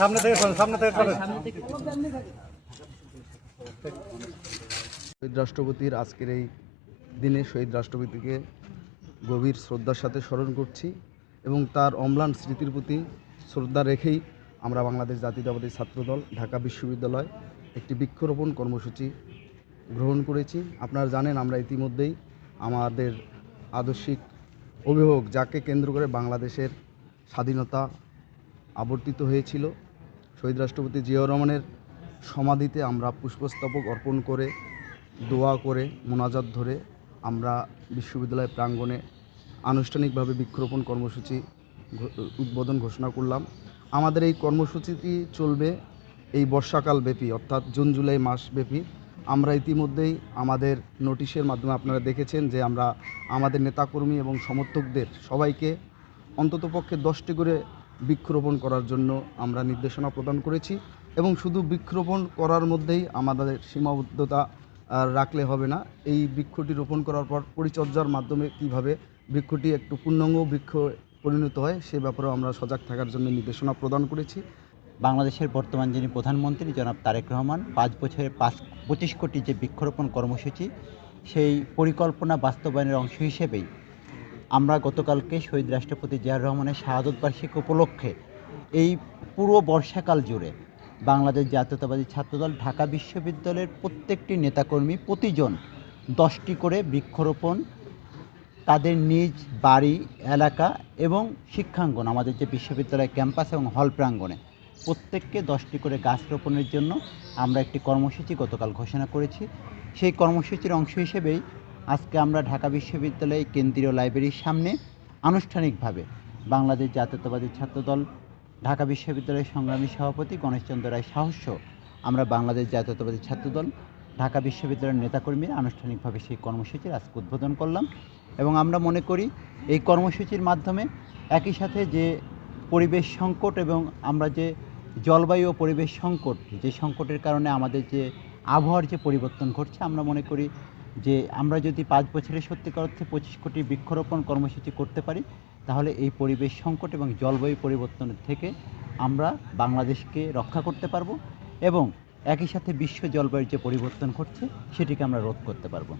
সামনে থেকে শহীদ রাষ্ট্রপতির আজকের এই দিনে শহীদ রাষ্ট্রপতিকে গভীর শ্রদ্ধার সাথে স্মরণ করছি এবং তার অম্লান স্মৃতির প্রতি শ্রদ্ধা রেখেই আমরা বাংলাদেশ জাতীয়তাবাদী ছাত্রদল ঢাকা বিশ্ববিদ্যালয় একটি বৃক্ষরোপণ কর্মসূচি গ্রহণ করেছি। আপনারা জানেন আমরা ইতিমধ্যেই আমাদের আদর্শিক অভিভাবক যাকে কেন্দ্র করে বাংলাদেশের স্বাধীনতা আবর্তিত হয়েছিল, শহীদ রাষ্ট্রপতি জিয়াউর রহমানের সমাধিতে আমরা পুষ্পস্তবক অর্পণ করে দোয়া করে মোনাজাত ধরে আমরা বিশ্ববিদ্যালয় প্রাঙ্গণে আনুষ্ঠানিকভাবে বৃক্ষরোপণ কর্মসূচি উদ্বোধন ঘোষণা করলাম। আমাদের এই কর্মসূচিটি চলবে এই বর্ষাকাল ব্যাপী, অর্থাৎ জুন জুলাই মাস ব্যাপী। আমরা ইতিমধ্যেই আমাদের নোটিশের মাধ্যমে আপনারা দেখেছেন যে আমরা আমাদের নেতাকর্মী এবং সমর্থকদের সবাইকে অন্ততপক্ষে 10টি করে বৃক্ষরোপণ করার জন্য আমরা নির্দেশনা প্রদান করেছি এবং শুধু বৃক্ষরোপণ করার মধ্যেই আমাদের সীমাবদ্ধতা রাখলে হবে না। এই বৃক্ষটি রোপণ করার পর পরিচর্যার মাধ্যমে কিভাবে বৃক্ষটি একটু পূর্ণাঙ্গ বৃক্ষ পরিণত হয় সে ব্যাপারেও আমরা সজাগ থাকার জন্য নির্দেশনা প্রদান করেছি। বাংলাদেশের বর্তমান যিনি প্রধানমন্ত্রী জনাব তারেক রহমান 5 বছরে 25 কোটি যে বৃক্ষরোপণ কর্মসূচি, সেই পরিকল্পনা বাস্তবায়নের অংশ হিসেবেই আমরা গতকালকে শহীদ রাষ্ট্রপতি জিয়াউর রহমানের শাহাদত বার্ষিকী উপলক্ষে এই পুরো বর্ষাকাল জুড়ে বাংলাদেশ জাতীয়তাবাদী ছাত্রদল ঢাকা বিশ্ববিদ্যালয়ের প্রত্যেকটি নেতাকর্মী প্রতিজন 10টি করে বৃক্ষরোপণ তাদের নিজ বাড়ি, এলাকা এবং শিক্ষাঙ্গন, আমাদের যে বিশ্ববিদ্যালয় ক্যাম্পাস এবং হল প্রাঙ্গণে প্রত্যেককে 10টি করে গাছ রোপণের জন্য আমরা একটি কর্মসূচি গতকাল ঘোষণা করেছি। সেই কর্মসূচির অংশ হিসেবেই আজকে আমরা ঢাকা বিশ্ববিদ্যালয় কেন্দ্রীয় লাইব্রেরির সামনে আনুষ্ঠানিকভাবে বাংলাদেশ জাতীয়তাবাদী ছাত্রদল ঢাকা বিশ্ববিদ্যালয়ের সংগ্রামী সভাপতি গণেশচন্দ্র রায় সাহস্য, আমরা বাংলাদেশ জাতীয়তাবাদী ছাত্রদল ঢাকা বিশ্ববিদ্যালয়ের নেতাকর্মীরা আনুষ্ঠানিকভাবে সেই কর্মসূচির আজকে উদ্বোধন করলাম। এবং আমরা মনে করি এই কর্মসূচির মাধ্যমে একই সাথে যে পরিবেশ সংকট এবং আমরা যে জলবায়ু ও পরিবেশ সংকট, যে সংকটের কারণে আমাদের যে আবহাওয়ার যে পরিবর্তন ঘটছে, আমরা মনে করি যে আমরা যদি 5 বছরে সত্যিকার অর্থে 25 কোটি বৃক্ষরোপণ কর্মসূচি করতে পারি, তাহলে এই পরিবেশ সংকট এবং জলবায়ু পরিবর্তনের থেকে আমরা বাংলাদেশকে রক্ষা করতে পারবো এবং একই সাথে বিশ্ব জলবায়ুর যে পরিবর্তন ঘটছে সেটিকে আমরা রোধ করতে পারবো।